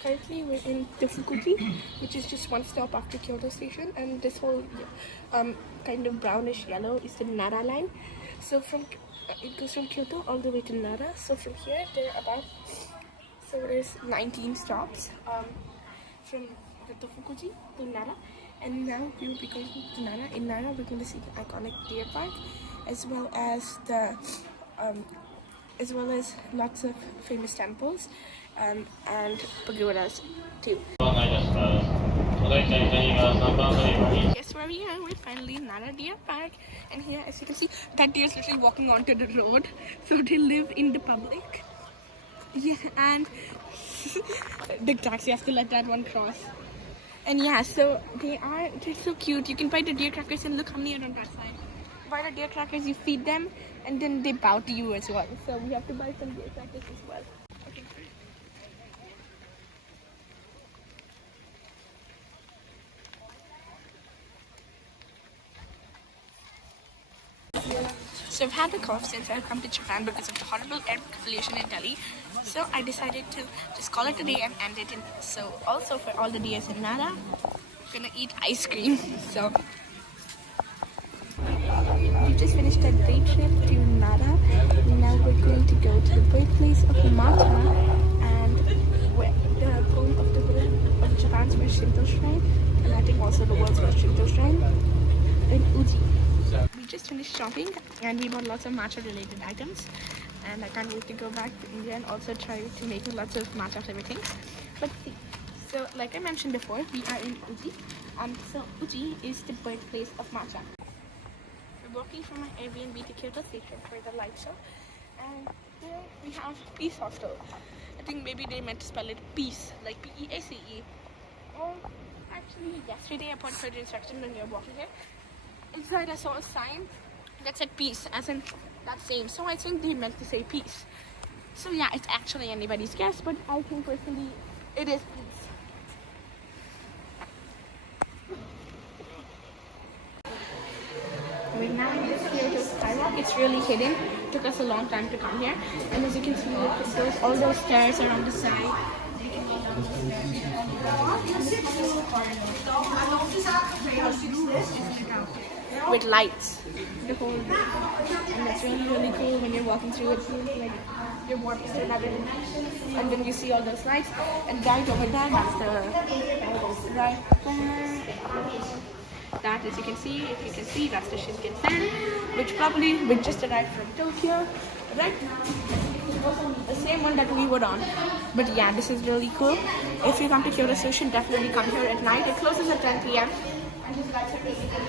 Currently we're in Fukuji, which is just one stop after Kyoto Station, and this whole kind of brownish yellow is the Nara line. So it goes from Kyoto all the way to Nara. So from here there's 19 stops from the Fukuji to Nara, and now we will be going to Nara. In Nara we're going to see the iconic deer park, as well as lots of famous temples and pagodas too. Guess where we are? We're finally in Nara Deer Park, and here, as you can see, that deer is literally walking onto the road, so they live in the public. Yeah, and the taxi has to let that one cross. And yeah, so they're so cute. You can buy the deer crackers, and look how many are on that side. Buy the deer crackers, you feed them, and then they bow to you as well. So we have to buy some deer crackers as well. Okay. So I've had a cough since I've come to Japan because of the horrible air pollution in Delhi. So I decided to just call it a day and end it. So also for all the days in Nara, we're gonna eat ice cream. So we just finished a day trip to Nara. Now we're going to go to the birthplace of matcha and the home of the world of Japan's first Shinto shrine, and I think also the world's first Shinto shrine in Uji. We just finished shopping and we bought lots of matcha related items, and I can't wait to go back to India and also try to make lots of matcha flavored things. Let's see. So like I mentioned before, we are in Uji, and so Uji is the birthplace of matcha. We're walking from my Airbnb to Kyoto Station for the light show, and here we have Peace Hostel. I think maybe they meant to spell it peace, like P-E-A-C-E. Or actually yesterday I put further instruction when you're walking here. Inside I saw a sign that said peace, as in that same. So I think they meant to say peace. So yeah, it's actually anybody's guess, but I think personally it is peace. We're now in this Kyoto skywalk. It's really hidden. It took us a long time to come here. And as you can see, all those stairs are on the side. With lights the whole way. And it's really cool when you're walking through it. Feels like you're walking to another dimension, and then you see all those lights, and right over there, that's the right there. That, as you can see, if you can see, that's the Shinkansen, which probably we just arrived from Tokyo, right? The same one that we were on. But yeah, this is really cool. If you come to Kyoto Station, definitely come here at night. It closes at 10 p.m. and these lights are really cool.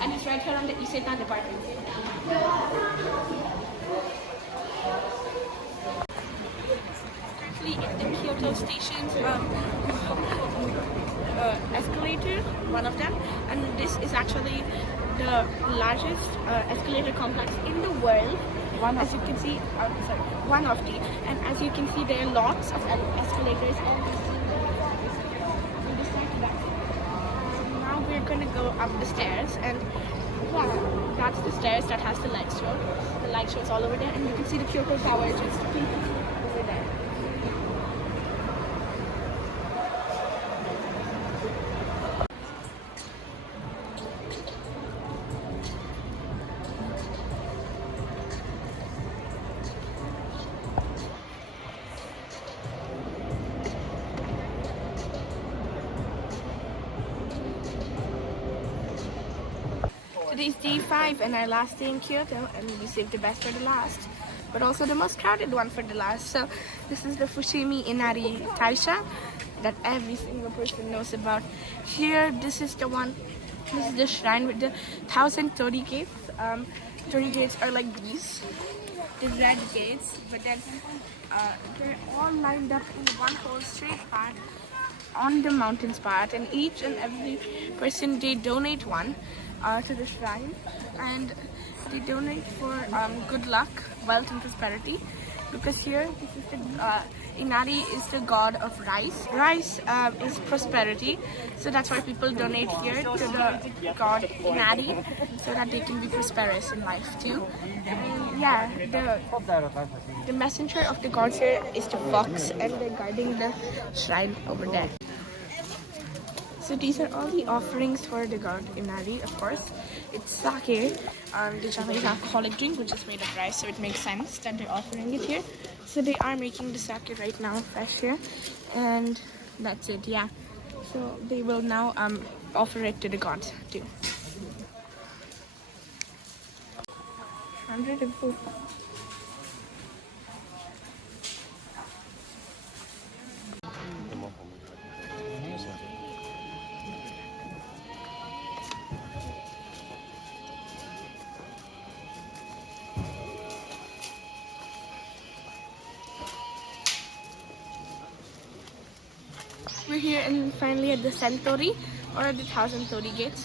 And it's right here on the Isetan department. Currently in the Kyoto Station's escalator, one of them, and this is actually the largest escalator complex in the world. As you can see, one of the, and as you can see, there are lots of escalators on this side to that. Now we're gonna go up the stairs, and yeah, that's the stairs that has the light show. The light show is all over there, and you can see the Kyoto Tower just over there. Today's day 5 and our last day in Kyoto, and we saved the best for the last, but also the most crowded one for the last. So this is the Fushimi Inari Taisha that every single person knows about. Here, this is the one, this is the shrine with the 1,000 torii gates. torii gates are like these, the red gates, but then they're all lined up in one whole straight path on the mountain's path, and each and every person, they donate one to the shrine, and they donate for good luck, wealth and prosperity, because here this is the Inari is the god of rice. Rice is prosperity, so that's why people donate here to the god Inari, so that they can be prosperous in life too. And yeah, the messenger of the gods here is the fox, and they're guarding the shrine over there. So these are all the offerings for the god Inari, of course. It's sake, the Japanese alcoholic drink, which is made of rice, so it makes sense that they're offering it here. So they are making the sake right now, fresh here, and that's it, yeah. So they will now offer it to the gods too. 104. We're here and finally at the Sentori, or the 1,000 torii gates.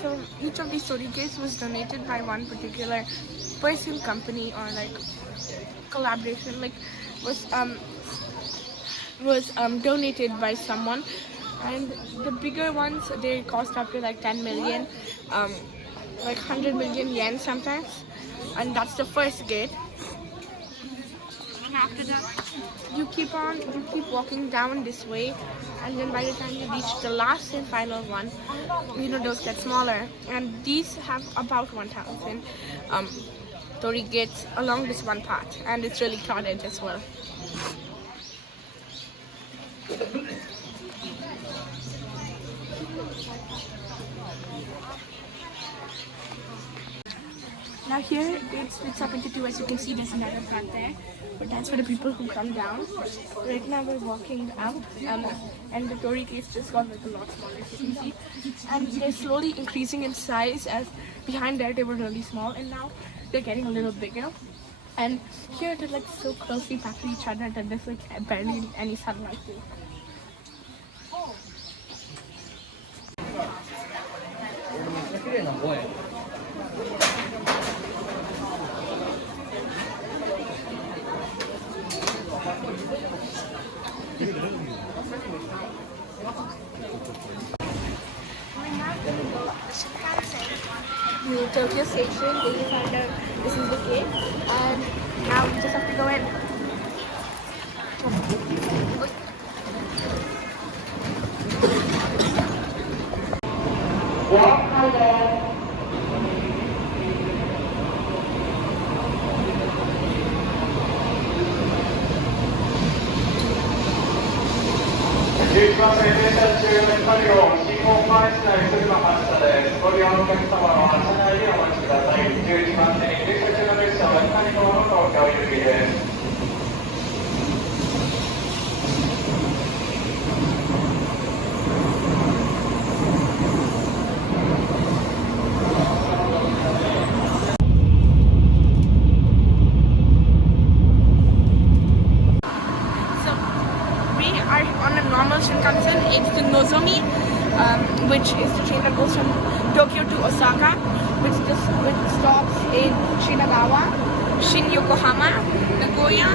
So each of these torii gates was donated by one particular person, company, or like collaboration. Like was donated by someone, and the bigger ones, they cost up to like 10 million, like 100 million yen sometimes, and that's the first gate. And after that, you keep walking down this way, and then by the time you reach the last and final one, you know, those get smaller, and these have about 1,000 torii gates along this one path, and it's really crowded as well. Now here it splits up into two. As you can see, there's another part there, but that's for the people who come down. Right now we're walking up, and the torii gates just got like a lot smaller, as you can see, and they're slowly increasing in size. As behind there they were really small, and now they're getting a little bigger. And here they're like so closely packed to each other that there's like barely any sunlight too. The Tokyo station, they found out this is the gate, and now we just have to go in. Shinkansen, it's the Nozomi, which is the train that goes from Tokyo to Osaka, which stops in Shinagawa, Shin Yokohama, Nagoya,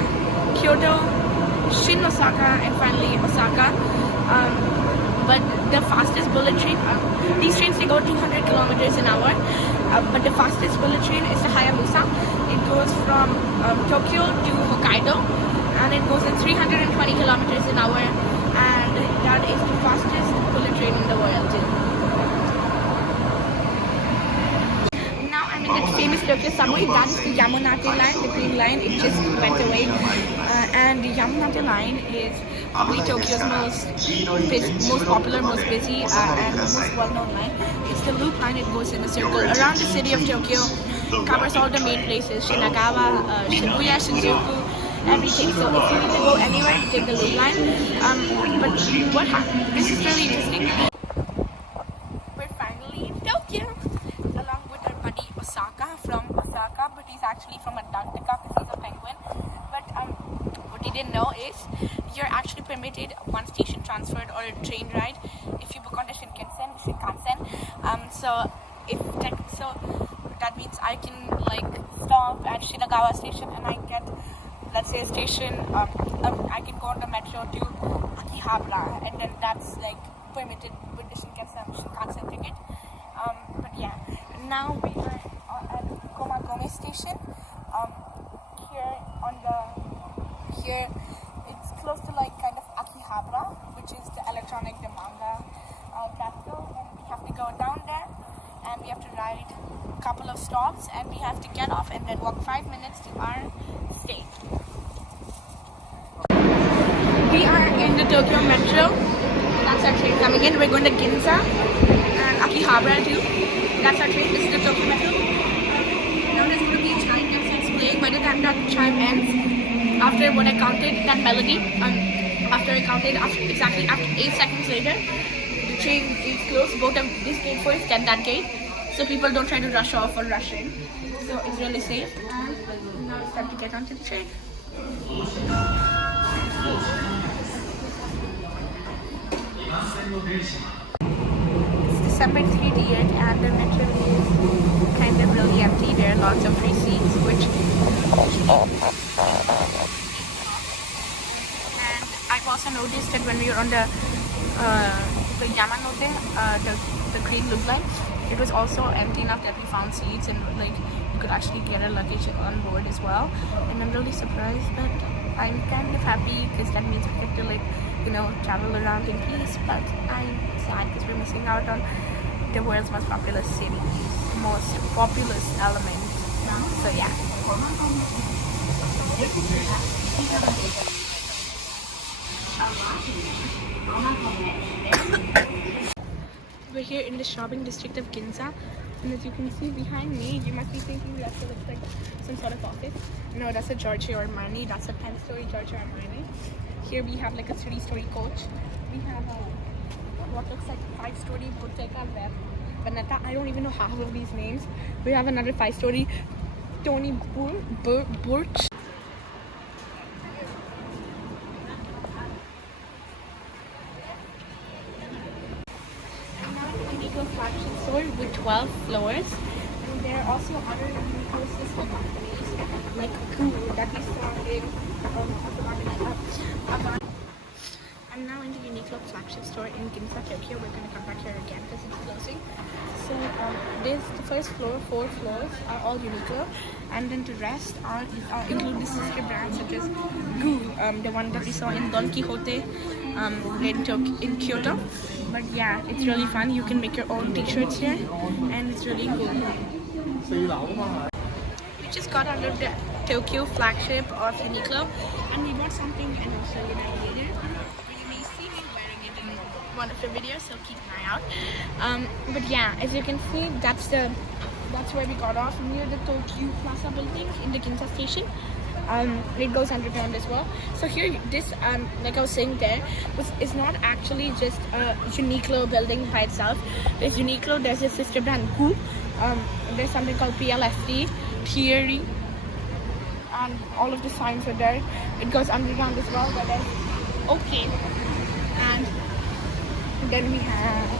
Kyoto, Shin Osaka, and finally Osaka. But the fastest bullet train, these trains, they go 200 kilometers an hour, but the fastest bullet train is the Hayabusa. It goes from Tokyo to Hokkaido, and it goes at 320 kilometers an hour. And that is the fastest bullet train in the world too. Now I'm in the famous Tokyo subway. That is the Yamonate line, the green line. It just went away. And the Yamonate line is probably Tokyo's most popular, most busy, and most well-known line. It's the loop line. It goes in a circle around the city of Tokyo, covers all the main places: Shinagawa, Shibuya, Shinjuku, everything. So if you need to go anywhere, you take the loop line. But what happened? This is really interesting. We're finally in Tokyo, along with our buddy Osaka from actually from Antarctica because he's a penguin. But what you didn't know is you're actually permitted one station transferred or a train ride if you book on the Shinkansen. So that means I can like stop at Shinagawa station and I get, let's say, a station. I can go on the metro to Akihabara, and then that's like permitted with the Shinkansen ticket. But yeah, now we are at Komagome station. Here it's close to like kind of Akihabara, which is the manga capital, and we have to go down there and we have to ride a couple of stops and we have to get off and then walk 5 minutes to our stay. We are in the Tokyo Metro. That's our train coming in. We're going to Ginza and Akihabara too. That's our train. This is the Tokyo Metro. Now there's going to be a chime that's playing. By the time that chime ends, after what I counted, that melody, exactly after 8 seconds later, the train is closed. Both of this gate first, then that gate. So people don't try to rush off or rush in. So it's really safe. And now it's time to get onto the train. It's December 30th and the metro is kind of really empty. There are lots of free seats, which and I've also noticed that when we were on the Yamanote, the green loop line, it was also empty enough that we found seats and like you could actually get our luggage on board as well. And I'm really surprised, but I'm kind of happy because that means we get to like, you know, travel around in peace. But I'm sad because we're missing out on the world's most populous city, most populous element. So yeah. We're here in the shopping district of Ginza, and as you can see behind me, you must be thinking that looks like some sort of office. No, that's a Giorgio Armani. That's a 10-story Giorgio Armani. Here we have like a 3-story coach. We have what looks like a 5-story Bottega Veneta. I don't even know half of these names. We have another 5-story Tony Burch. Flagship store with 12 floors, and there are also other Uniqlo sister companies like Cool that we saw in I'm now in the Uniqlo flagship store in Ginza, Tokyo. We're going to come back here again because it's closing. So the first floor, 4 floors are all Uniqlo, and then the rest are include the sister brands such as Goo, the one that we saw in Don Quixote in Kyoto. But yeah, it's really fun. You can make your own t-shirts here and it's really cool. We just got out of the Tokyo flagship of Uniqlo and we bought something and I'll show you that later. You may see me wearing it in one of the videos, so keep an eye out. But yeah, as you can see, that's where we got off, near the Tokyo Plaza building in the Ginza station. It goes underground as well. So here, this like I was saying there, is not actually just a Uniqlo building by itself. There's Uniqlo, there's a sister brand Gu, there's something called PLFT, Thierry, and all of the signs are there. It goes underground as well, but then okay. And then we have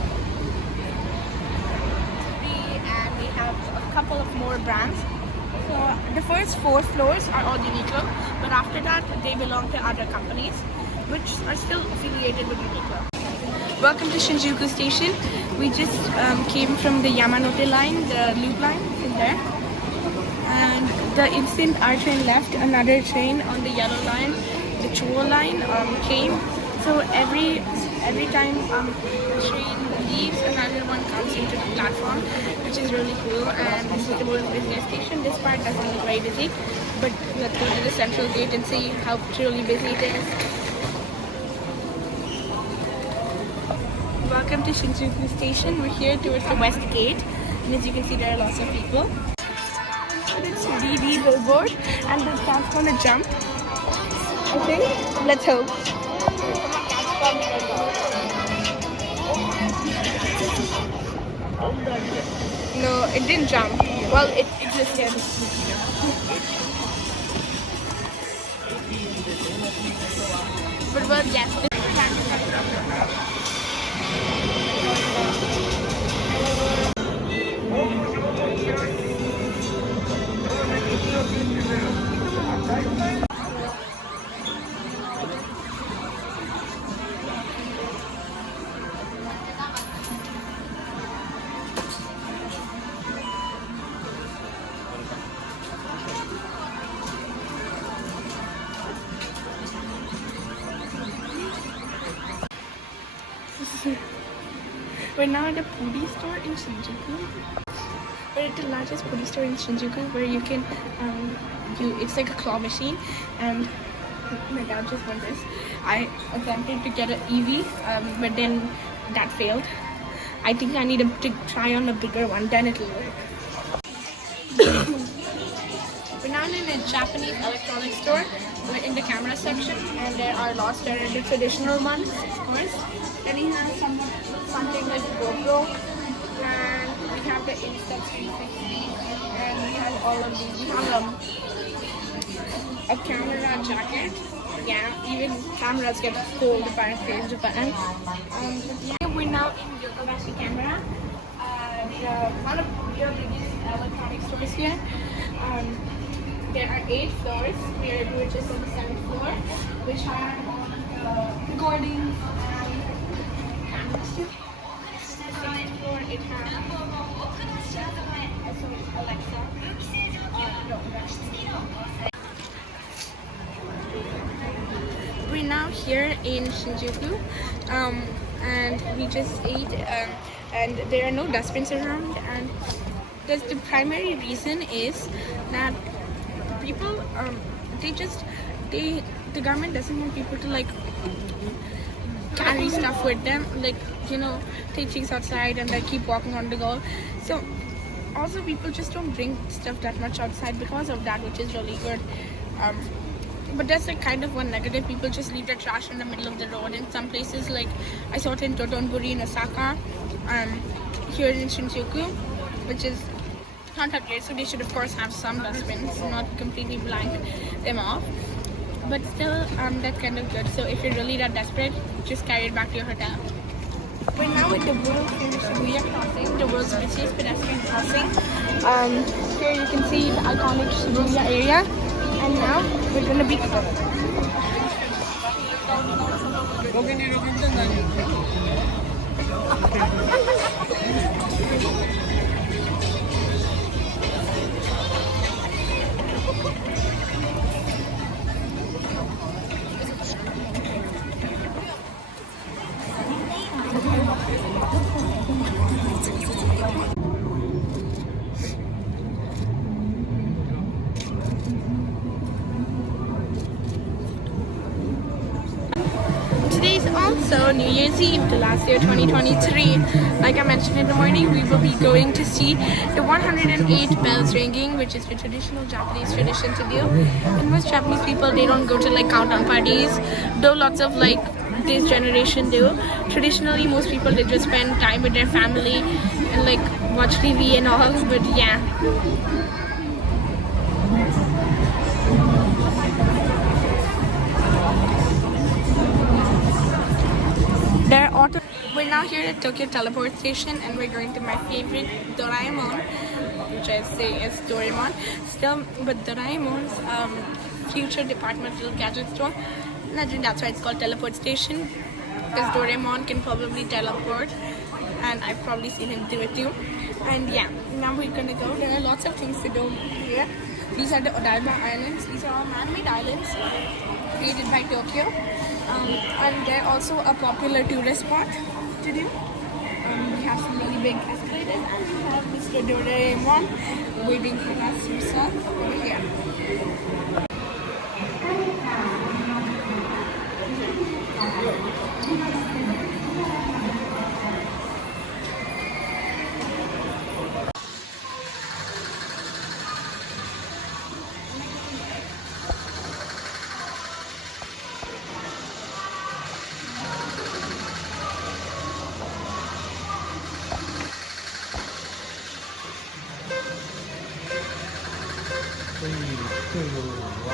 and we have a couple of more brands. So the first 4 floors are all Uniqlo, but after that they belong to other companies which are still affiliated with Uniqlo. Welcome to Shinjuku Station. We just came from the Yamanote line, the loop line in there. And the instant our train left, another train on the yellow line, the Chuo line, came. So every time a train leaves, another one comes into the platform, which is really cool. And this is the world's busiest station. This part doesn't look very busy, but let's go to the central gate and see how truly busy it is. Welcome to Shinjuku Station. We're here towards the west gate, and as you can see, there are lots of people. It's DD billboard, and the cat's gonna jump. Okay, let's hope. No, it didn't jump. Well, it existed. But well, yes. We're now at a Puri store in Shinjuku. We're at the largest Puri store in Shinjuku where you can, it's like a claw machine, and my dad just won this. I attempted to get an EV, but then that failed. I think I need to try on a bigger one, then it'll work. We're now in a Japanese electronics store. We're in the camera section, and there are lots. There are the traditional ones, of course. Then we have something like GoPro, and we have the Insta360, and we have all of these. We have a camera jacket. Yeah, even cameras get cold apparently in Japan. Yeah, we're now in Yokobashi camera. One of the biggest electronic stores here. There are 8 floors. We're just on the 7th floor, which have recordings and cameras. This is the 6th floor. It has Alexa. We're now here in Shinjuku, and we just ate, and there are no dustbins around, and the primary reason is that people, the government doesn't want people to like carry stuff with them, like, you know, take things outside and like keep walking on the go. So also people just don't bring stuff that much outside because of that, which is really good. But that's like kind of one negative. People just leave their trash in the middle of the road in some places. Like I saw it in Totonbori in Osaka, here in Shinjuku, which is not that great. So they should of course have some dustbins, not completely blank them off. But still, that's kind of good. So if you're really that desperate, just carry it back to your hotel. We're now at the world famous Shibuya crossing, the world's busiest pedestrian crossing. Here you can see the iconic Shibuya area. And now we're gonna be Today's also New Year's Eve, the last day of 2023. Like I mentioned in the morning, we will be going to see the 108 bells ringing, which is the traditional Japanese tradition to do. And most Japanese people, they don't go to like countdown parties, though lots of like this generation do. Traditionally, most people, they just spend time with their family and like watch TV and all, but yeah. We're now here at Tokyo Teleport Station, and we're going to my favorite Doraemon, which I say is Doraemon still, but Doraemon's future departmental gadget store. And I think that's why it's called Teleport Station, because Doraemon can probably teleport, and I've probably seen him do it too. And yeah, now we're gonna go. There are lots of things to do here. These are the Odaiba Islands. These are all man-made islands created by Tokyo. And they're also a popular tourist spot to do. We have some really big escalators, and we have Mr. Doraemon waiting for us himself over here. Here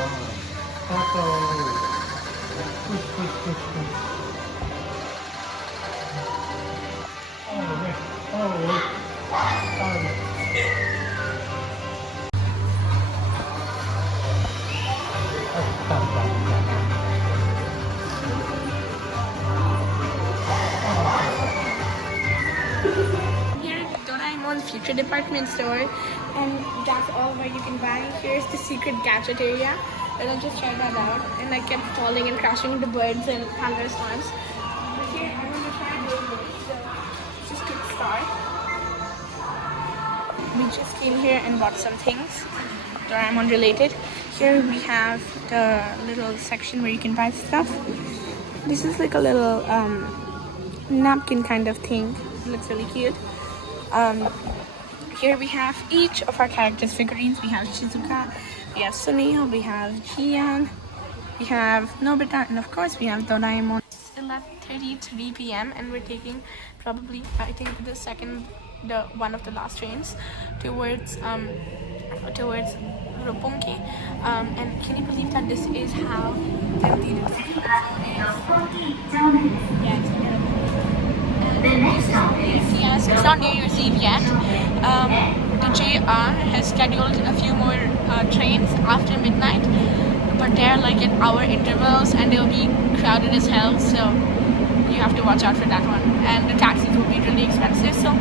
is Doraemon Future Department Store, and that's all where you can buy. Here's the secret gadget area, and I just tried that out, and I kept falling and crashing into birds and thunderstorms. But here I want to try doing this, so just quick start. We just came here and bought some things, Doraemon related. Here we have the little section where you can buy stuff. This is like a little napkin kind of thing. It looks really cute. Here we have each of our characters' figurines. We have Shizuka, we have Sunil, we have Jian, we have Nobita, and of course we have Doraemon. It's 11:33 p.m. and we're taking probably, I think, the one of the last trains towards Roppongi. And can you believe that this is how empty it is? Yeah, it's incredible. Yes, it's not New Year's Eve yet. The JR has scheduled a few more trains after midnight, but they're like at hour intervals and they'll be crowded as hell, so you have to watch out for that one. And the taxis will be really expensive, so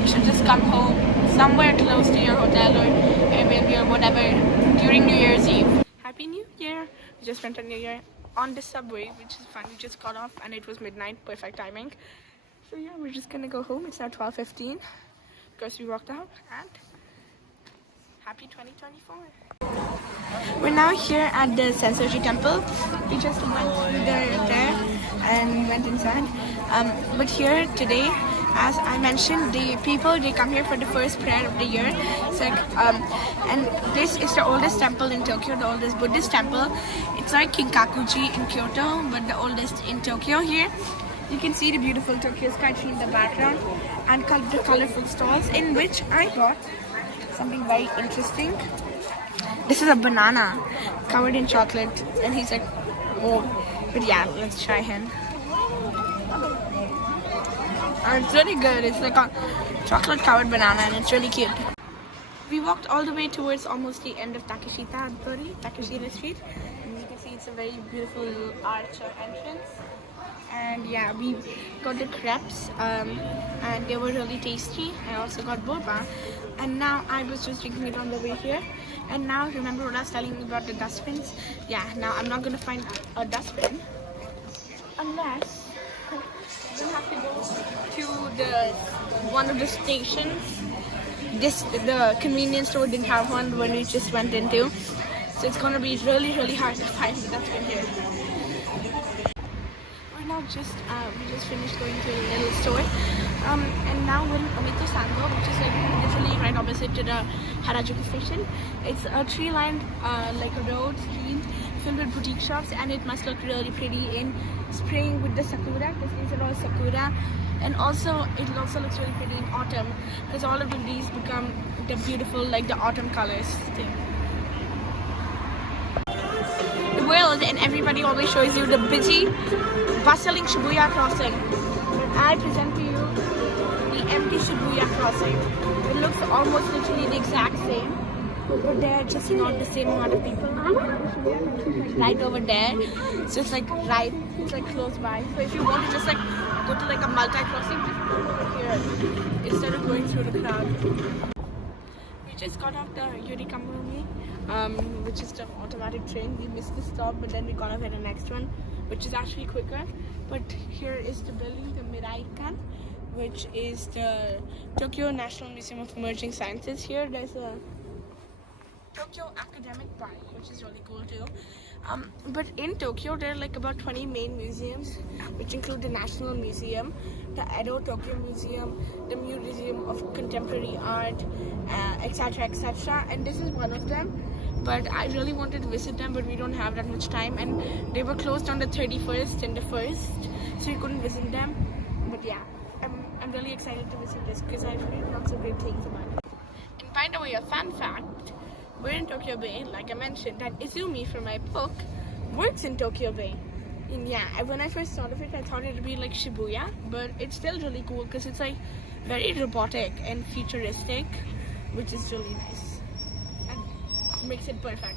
you should just come home somewhere close to your hotel or Airbnb or whatever during New Year's Eve. Happy New Year! We just went on New Year on the subway, which is fun. We just got off and it was midnight, perfect timing. So yeah, we're just gonna go home. It's now 12:15 because we walked out, and happy 2024. We're now here at the Sensoji Temple. We just went through there and went inside. But here today, as I mentioned, the people, they come here for the first prayer of the year. It's like, and this is the oldest temple in Tokyo, the oldest Buddhist temple. It's like Kinkakuji in Kyoto, but the oldest in Tokyo here. You can see the beautiful Tokyo sky tree in the background and the colorful stalls, in which I got something very interesting. This is a banana covered in chocolate, and he's like, oh, but yeah, let's try him. It's really good. It's like a chocolate covered banana and it's really cute. We walked all the way towards almost the end of Takeshita Street, and you can see it's a very beautiful arch or entrance. And yeah, we got the crepes and they were really tasty. I also got boba, and now I was just drinking it on the way here. And now remember what I was telling you about the dustbins? Yeah, now I'm not gonna find a dustbin unless we'll have to go to one of the stations. The convenience store didn't have one when we just went into, so it's gonna be really hard to find the dustbin here. We just finished going to a little store, and now we're in Omito Sango, which is like literally right opposite to the Harajuku station. It's a tree-lined like a road street filled with boutique shops, and it must look really pretty in spring with the sakura, because these are all sakura, and also it also looks really pretty in autumn because all of the leaves become the beautiful like the autumn colors thing. The world and everybody always shows you the busy, bustling Shibuya crossing. But I present to you the empty Shibuya crossing. It looks almost literally the exact same, but they're just not the same amount of people. Right over there, it's just like it's like close by. So if you want to just like go to like a multi-crossing, just go over here instead of going through the crowd. We just got off the Yurikamuri, which is the automatic train. We missed the stop, but then we got off at the next one, which is actually quicker. But here is the building, the Miraikan, which is the Tokyo National Museum of Emerging Sciences. Here there's a Tokyo Academic Park, which is really cool too. But in Tokyo there are like about 20 main museums, which include the National Museum, the Edo Tokyo Museum, the Museum of Contemporary Art, etc, etc, and this is one of them. But I really wanted to visit them, but we don't have that much time, and they were closed on the 31st and the 1st, so we couldn't visit them. But yeah, I'm really excited to visit this because I've heard lots of great things about it. And by the way, a fun fact, we're in Tokyo Bay. Like I mentioned, that Izumi from my book works in Tokyo Bay. And yeah, when I first thought of it, I thought it would be like Shibuya, but it's still really cool because it's like very robotic and futuristic, which is really nice and makes it perfect.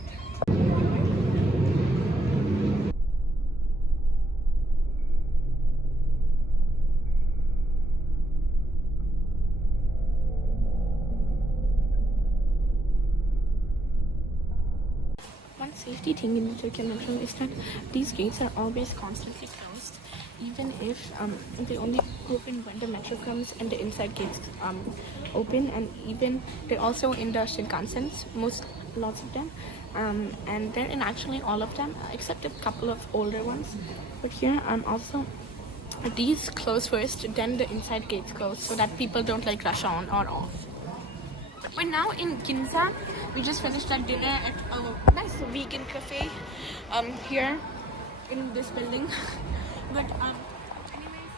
One safety thing in the Tokyo Metro is that these gates are always constantly closed, even if they only open when the metro comes and the inside gates open, and even they're also in the Shinkansens, lots of them, and they're in actually all of them except a couple of older ones. But here also these close first, then the inside gates close so that people don't like rush on or off. We're now in Ginza. We just finished our dinner at a nice vegan cafe here in this building. But anyways,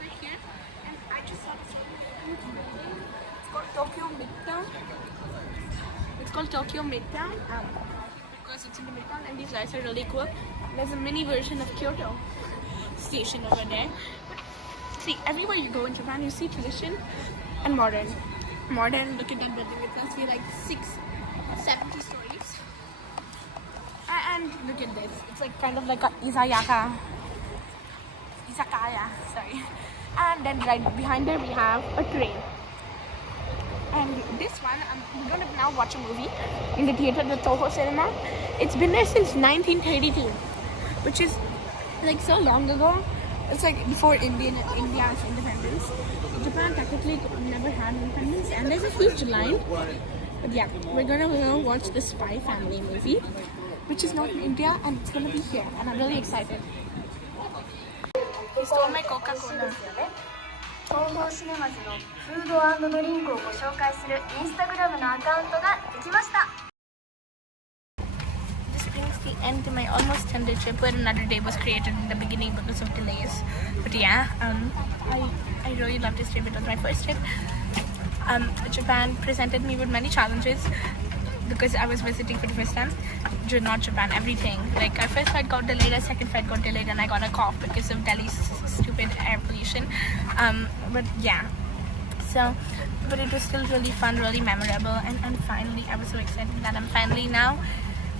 we're here and I just saw this really cool building. It's called Tokyo Midtown. It's called Tokyo Midtown because it's in the Midtown and these lights are really cool. There's a mini version of Kyoto station over there. But see, everywhere you go in Japan, you see tradition and modern. Modern, look at that building, it must be like 670 stories. And look at this, it's like kind of like a izakaya, sorry. And then right behind there we have a train. And this one, we're gonna now watch a movie in the theater, the Toho Cinema. It's been there since 1932, which is like so long ago. It's like before India's independence. Japan technically never had independence, and there's a huge line. But yeah, we're gonna go watch the Spy Family movie, which is not in India, and it's gonna be here, and I'm really excited. He stole my Coca-Cola. 東宝シネマズのフード&ドリンクをご紹介するインスタグラムのアカウントができました。 This brings the end to my almost 10-day trip, where another day was created in the beginning because of delays. But yeah, I really loved this trip. It was my first trip. Japan presented me with many challenges because I was visiting for the first time. Not Japan, everything. Like our first flight got delayed, our second flight got delayed, and I got a cough because of Delhi's stupid air pollution. But yeah, but it was still really fun, really memorable, and finally I was so excited that I'm finally now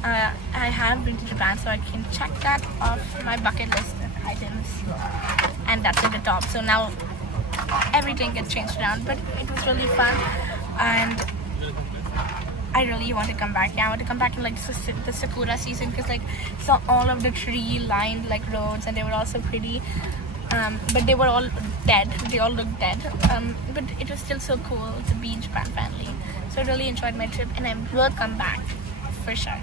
I have been to Japan, so I can check that off my bucket list of items, and that's at the top. So now everything gets changed around, but it was really fun, and I really want to come back. Yeah, I want to come back in like the sakura season, because like saw all of the tree lined like roads, and they were all so pretty, but they were all dead. They all looked dead, but it was still so cool to be in Japan finally. So I really enjoyed my trip, and I will come back for sure.